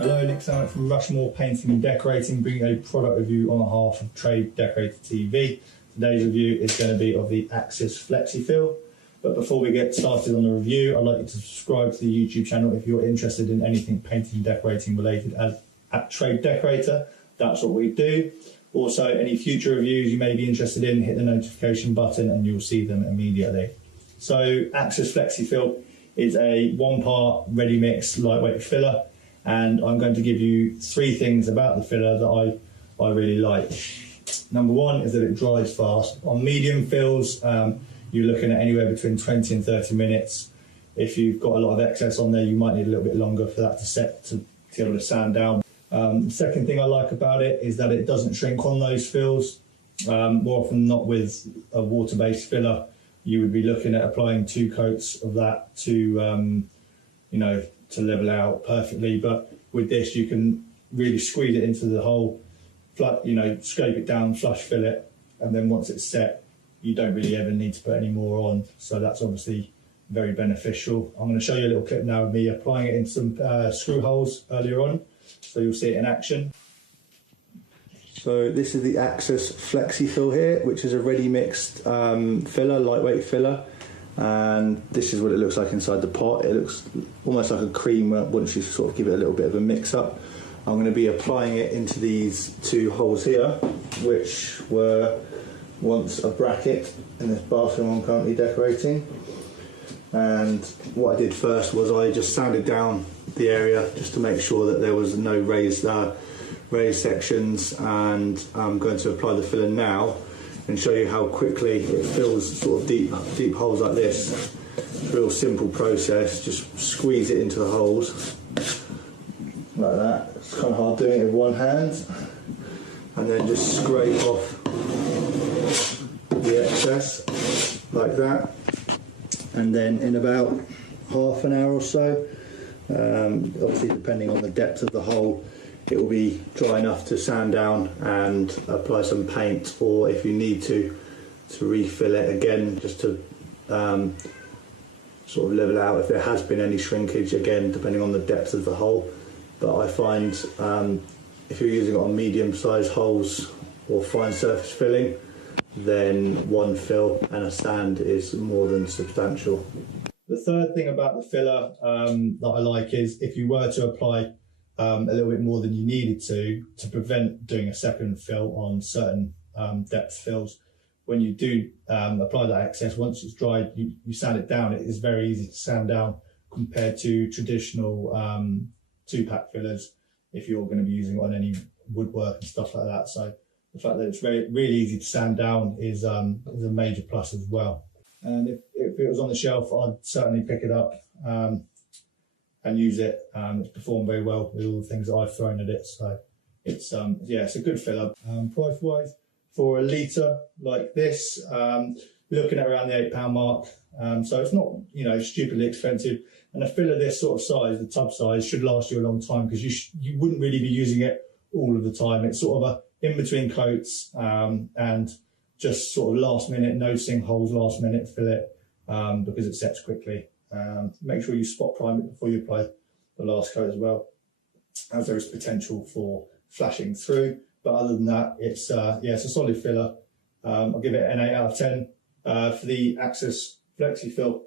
Hello, Nick Sammut from Rushmore Painting and Decorating, bringing a product review on behalf of Trade Decorator TV. Today's review is going to be of the Axus Flexi-Fill. But before we get started on the review, I'd like you to subscribe to the YouTube channel if you're interested in anything painting and decorating related at Trade Decorator. That's what we do. Also, any future reviews you may be interested in, hit the notification button and you'll see them immediately. So, Axus Flexi-Fill is a one-part ready-mix lightweight filler, and I'm going to give you 3 things about the filler that I really like. Number 1 is that it dries fast. On medium fills, you're looking at anywhere between 20 and 30 minutes. If you've got a lot of excess on there, you might need a little bit longer for that to set to be able to sand down. Second thing I like about it is that it doesn't shrink on those fills. More often than not, with a water-based filler, you would be looking at applying 2 coats of that to, to level out perfectly. But with this, you can really squeeze it into the hole, scrape it down, flush fill it, and then once it's set, you don't really ever need to put any more on. So that's obviously very beneficial. I'm going to show you a little clip now of me applying it in some screw holes earlier on, so you'll see it in action. So this is the Axus Flexi-Fill here, which is a ready-mixed filler, lightweight filler. And this is what it looks like inside the pot. It looks almost like a cream once you sort of give it a little bit of a mix up. I'm going to be applying it into these 2 holes here, which were once a bracket in this bathroom I'm currently decorating. And what I did first was I just sanded down the area just to make sure that there was no raised sections, and I'm going to apply the filler now and show you how quickly it fills sort of deep holes like this. It's a real simple process. Just squeeze it into the holes like that. It's kind of hard doing it with one hand, and then just scrape off the excess like that. And then in about half an hour or so, obviously depending on the depth of the hole, it will be dry enough to sand down and apply some paint, or if you need to refill it again, just to sort of level out if there has been any shrinkage, again depending on the depth of the hole. But I find if you're using it on medium-sized holes or fine surface filling, then 1 fill and a sand is more than substantial. The third thing about the filler that I like is if you were to apply a little bit more than you needed to prevent doing a second fill on certain depth fills. When you do apply that excess, once it's dried, you sand it down. It is very easy to sand down compared to traditional 2-pack fillers if you're going to be using it on any woodwork and stuff like that. So the fact that it's really easy to sand down is a major plus as well. And if it was on the shelf, I'd certainly pick it up and use it. It's performed very well with all the things that I've thrown at it. So it's it's a good filler. Price wise, for a litre like this, you're looking at around the £8 mark. So it's not stupidly expensive. And a filler this sort of size, the tub size, should last you a long time, because you wouldn't really be using it all of the time. It's sort of a in between coats, and just sort of last minute, noticing holes last minute, fill it because it sets quickly. Make sure you spot prime it before you apply the last coat as well, as there is potential for flashing through. But other than that, it's a solid filler. I'll give it an 8 out of 10 for the Axus Flexi-Fill.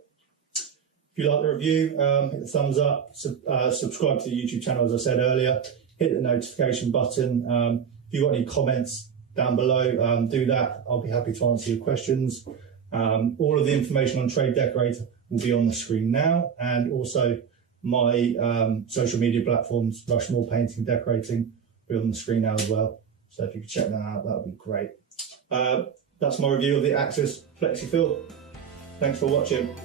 If you like the review, hit the thumbs up, subscribe to the YouTube channel as I said earlier, hit the notification button. If you've got any comments down below, do that. I'll be happy to answer your questions. All of the information on Trade Decorator will be on the screen now, and also my social media platforms, Rushmore Painting and Decorating, will be on the screen now as well. So if you could check that out, that would be great. That's my review of the Axus Flexi-Fill. Thanks for watching.